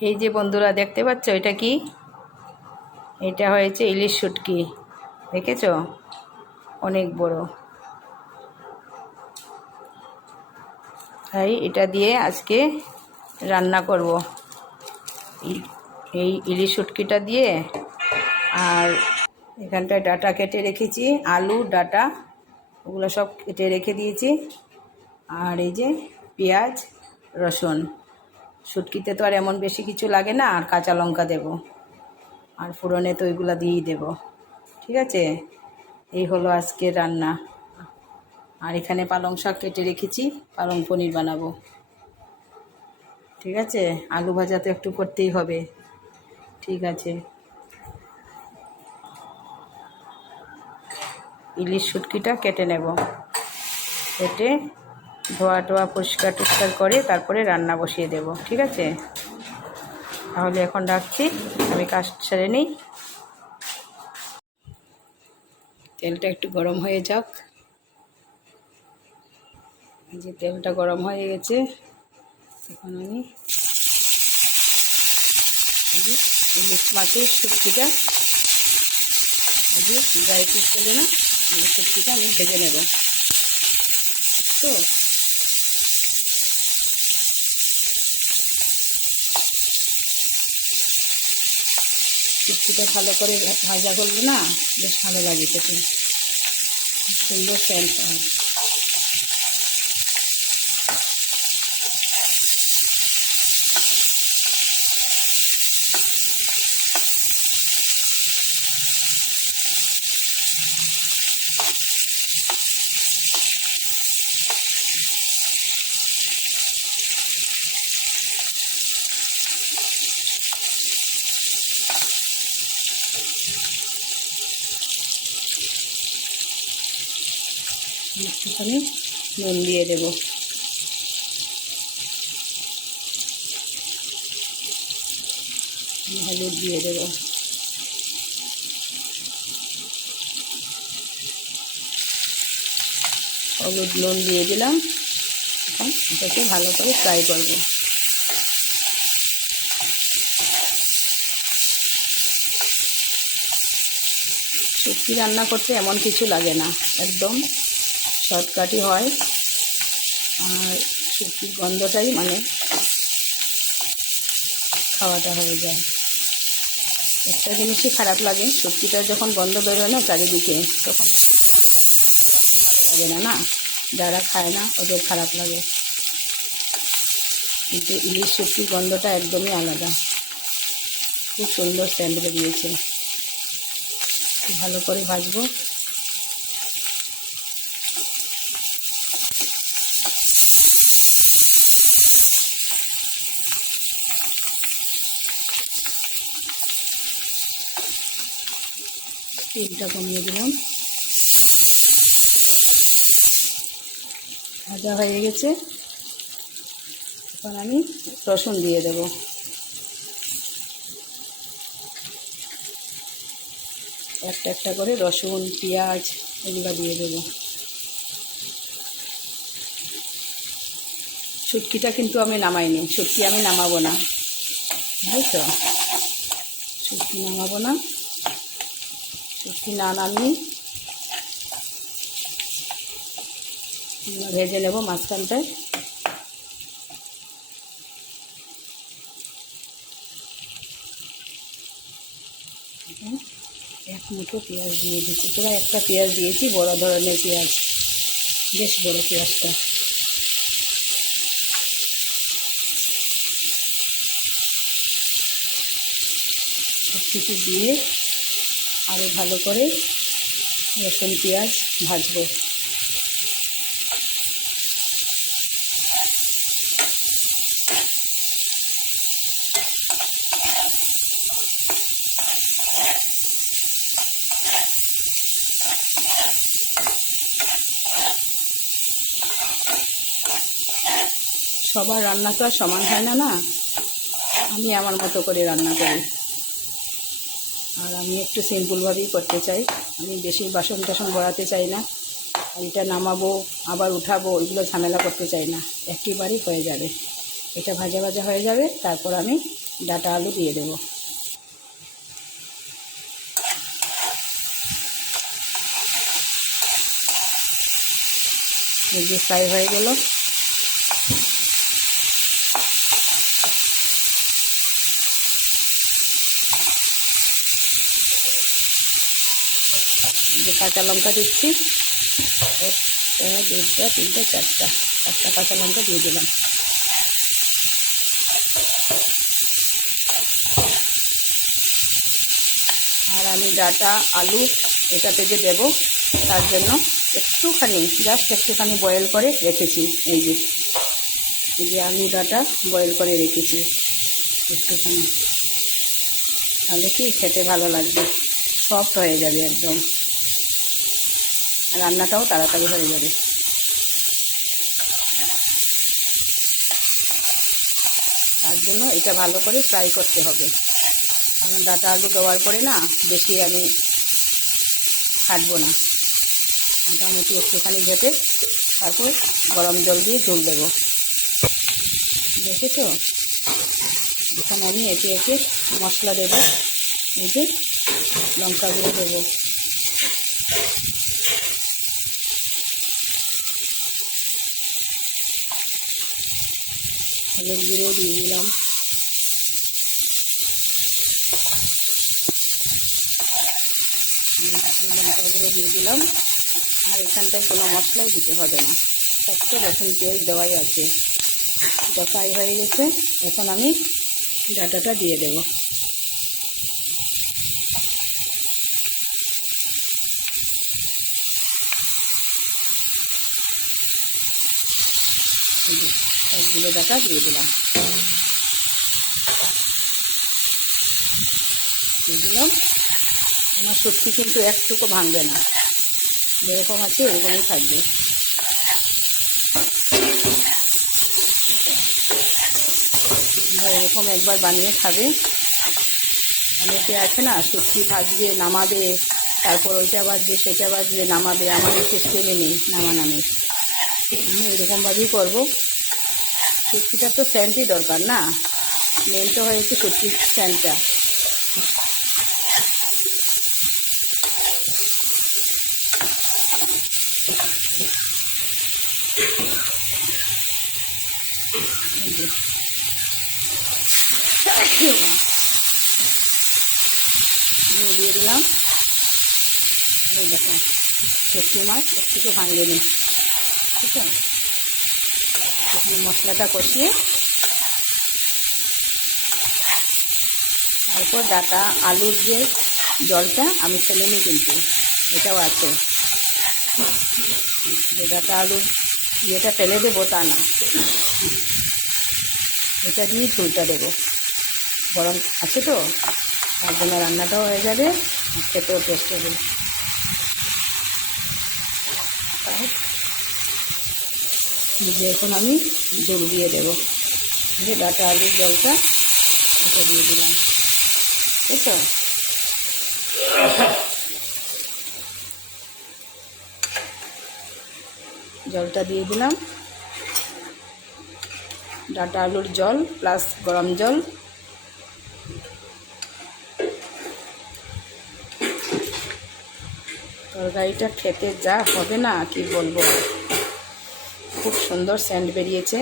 এই যে বন্ধুরা দেখতে পাচ্ছ এটা কি? এটা হয়েছে ইলিশ শুটকি। দেখেছো? অনেক বড়। তাই এটা দিয়ে আজকে রান্না করব। এই ইলিশ শুটকিটা দিয়ে। আর এখানটায় ডাটা কেটে রেখেছি, আলু ডাটা ওগুলো সব কেটে রেখে দিয়েছি। আর এই যে পেঁয়াজ রসুন, শুটকিতে তো আর এমন বেশি কিছু লাগে না। আর কাঁচা লঙ্কা দেব, আর ফোড়নে তো ওইগুলো দিয়েই দেব। ঠিক আছে, এই হলো আজকের রান্না। আর এখানে পালং শাক কেটে রেখেছি, পালং পনির বানাবো। ঠিক আছে, আলু ভাজা তো একটু করতেই হবে। ঠিক আছে, ইলিশ শুটকিটা কেটে নেব। কেটে ধোয়া টোয়া পরিষ্কার টুষ্কার করে তারপরে রান্না বসিয়ে দেব। ঠিক আছে, তাহলে এখন রাখছি, আমি কাজ সেরে নিই। তেলটা একটু গরম হয়ে যাক। এই যে তেলটা গরম হয়ে গেছে, এখন আমি ইলিশ মাছের শুটকিটা, এই যে ড্রাই ফ্রুট বলে না, এই শুটকিটা আমি ভেজে নেব। তো শুটকিটা ভালো করে ভাজা করলে না বেশ ভালো লাগে খেতে, সুন্দর সেন্ট হয়। একটুখানি নুন দিয়ে দেব, হলুদ দিয়ে দেব, হলুদ নুন দিয়ে দিলাম। এখন এটাকে ভালো করে ফ্রাই করব। শুটকি রান্না করতে এমন কিছু লাগে না, একদম শর্টকাটই হয়। আর শুটকির গন্ধটাই মানে খাওয়াটা হয়ে যায়। একটা জিনিসই খারাপ লাগে, শুটকিটার যখন গন্ধ বেরোয় না চারিদিকে, তখন মানুষটা ভালো লাগে না। সবার তো ভালো লাগে না, না যারা খায় না ওদের খারাপ লাগে। কিন্তু ইলিশ শুটকির গন্ধটা একদমই আলাদা, খুব সুন্দর সেন্ট বেরিয়েছে। ভালো করে ভাজবো। তেলটা কমিয়ে দিলাম, ভাজা হয়ে গেছে। এখন আমি রসুন দিয়ে দেব। একটা একটা করে রসুন পেঁয়াজ এগুলো দিয়ে দেবো। শুটকিটা কিন্তু আমি নামাইনি, শুটকি আমি নামাবো না, বুঝছো? শুটকি নামাবো না, শুটকি না নামিয়ে ভেজে নেব মাঝখানটায়। এক মুঠো পেঁয়াজ দিয়ে দিচ্ছি, পুরো একটা পেঁয়াজ দিয়েছি, বড় ধরনের পেঁয়াজ, বেশ বড় পেঁয়াজটা। সব কিছু দিয়ে আরও ভালো করে রসুন পেঁয়াজ ভাজবো। সবার রান্না তো আর সমান হয় না, না আমি আমার মতো করে রান্না করি। আর আমি একটু সিম্পলভাবেই করতে চাই, আমি বেশি বাসন টাসন বড়াতে চাই না। এটা নামাবো আবার উঠাবো ওইগুলো ঝামেলা করতে চাই না, একটিবারই হয়ে যাবে। এটা ভাজা ভাজা হয়ে যাবে, তারপর আমি ডাটা আলু দিয়ে দেবো। এই যে ফ্রাই হয়ে গেল। যে কাঁচা লঙ্কা দিচ্ছি, একটা দুটা তিনটে চারটা কাঁচা লঙ্কা দিয়ে দিলাম। আর আমি ডাটা আলু এটাতে যে দেবো তার জন্য একটুখানি জাস্ট একটুখানি বয়েল করে রেখেছি। এই যে আলু ডাটা বয়েল করে রেখেছি একটুখানি, তাহলে কি খেতে ভালো লাগবে, সফট হয়ে যাবে একদম, রান্নাটাও তাড়াতাড়ি হয়ে যাবে। তার জন্য এটা ভালো করে ফ্রাই করতে হবে, কারণ ডাটা আলু দেওয়ার পরে না বেশি আমি কাটবো না, মোটামুটি একটুখানি ভেটে তারপর গরম জল দিয়ে ঝোল দেবো। দেখেছো, এখন আমি একে একে মশলা দেবো। এই যে লঙ্কা গুঁড়ো দেবো, হলুদ গুঁড়ো দিয়ে দিলাম, লঙ্কা গুঁড়ো দিয়ে দিলাম। আর এখানটায় কোনো মশলাই দিতে হবে না, সব তো রসুন পেঁয়াজ দেওয়াই আছে। এটা ফ্রাই হয়ে গেছে, এখন আমি ডাটাটা দিয়ে দেবো। সবগুলো ডাটা দিয়ে দিলাম, আমার সত্যি কিন্তু একটুকু ভাঙবে না, যেরকম আছে এরকমই থাকবে। এরকম একবার বানিয়ে খাবে। অনেকে আছে না শুটকি ভাজবে নামাবে, তারপর ওইটা বাজবে সেটা বাজবে নামাবে, আমাদের সিস্টেমে নেই নামানামের। আমি এরকমভাবেই করবো। শুটকিটার তো স্যান্ডই দরকার না, মেন তো হয়েছে শুটকির স্যান্ডটা। দিয়ে দিলাম, এই দেখো শুটকি মাছ একটু ভাঙবে নি, ঠিক আছে। এখানে মশলাটা কষিয়ে তারপর ডাটা আলুর যে জলটা আমি ফেলে নিই, কিন্তু এটাও আছে, যে ডাটা আলুর ইয়েটা ফেলে দেবো তা না, এটা দিয়ে ঝোলটা দেবো। গরম আছে তো, তার জন্য রান্নাটাও হয়ে যাবে, খেতেও টেস্ট হবে। যে এখন আমি জল দিয়ে দেবো, যে ডাটা আলুর জলটা এটা দিয়ে দিলাম, ঠিক আছে। জলটা দিয়ে দিলাম, ডাটা আলুর জল প্লাস গরম জল। তরকারিটা খেতে যা হবে না কি বলবো, খুব সুন্দর সেন্ট বেরিয়েছে।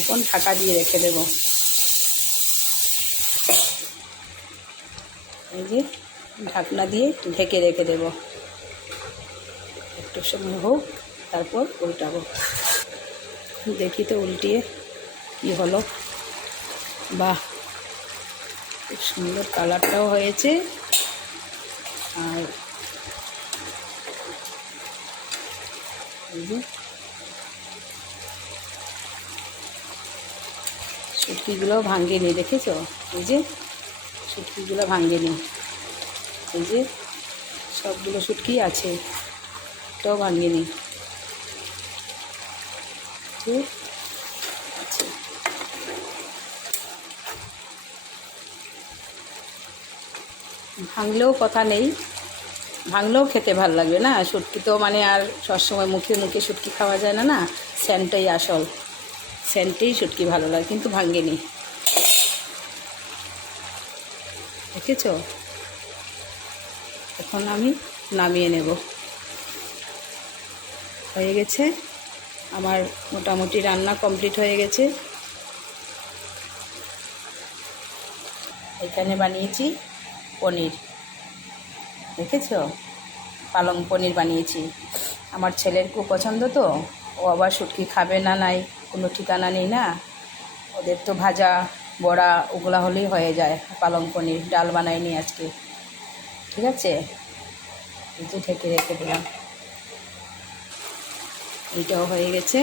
এখন ঢাকা দিয়ে রেখে দেব। এই যে ঢাকনা দিয়ে ঢেকে রেখে দেব, একটু সময় হোক, তারপর উল্টাবো। দেখি তো উল্টিয়ে কি হলো, বাহ খুব সুন্দর কালারটাও হয়েছে। আর এই যে শুটকিগুলো ভাঙেনি, দেখেছো, এই যে শুটকিগুলো ভাঙেনি, এই যে সবগুলো শুটকি আছে, এটাও ভাঙেনি, আছে। ভাঙলেও কথা নেই, ভাঙলেও খেতে ভালো লাগবে না, শুটকি তো মানে আর সবসময় মুখে মুখে শুটকি খাওয়া যায় না, না স্যান্টটাই আসল, স্যান্টেই শুটকি ভালো লাগে, কিন্তু ভাঙেনি, দেখেছো। এখন আমি নামিয়ে নেব, হয়ে গেছে আমার মোটামুটি রান্না কমপ্লিট হয়ে গেছে। এখানে বানিয়েছি পনির, দেখেছো, পালং পনির বানিয়েছি। আমার ছেলের খুব পছন্দ তো, ও আবার শুটকি খাবে না নাই কোনো ঠিকানা নেই না, ওদের তো ভাজা বড়া ওগুলা হলেই হয়ে যায়। পালং পনির ডাল বানাইনি আজকে, ঠিক আছে। এই যে ঢেকে রেখে দিলাম, এইটাও হয়ে গেছে।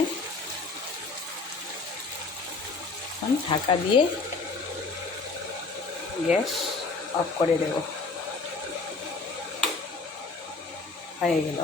এখন ঢাকা দিয়ে গ্যাস অফ করে দেব, হয়ে গেল।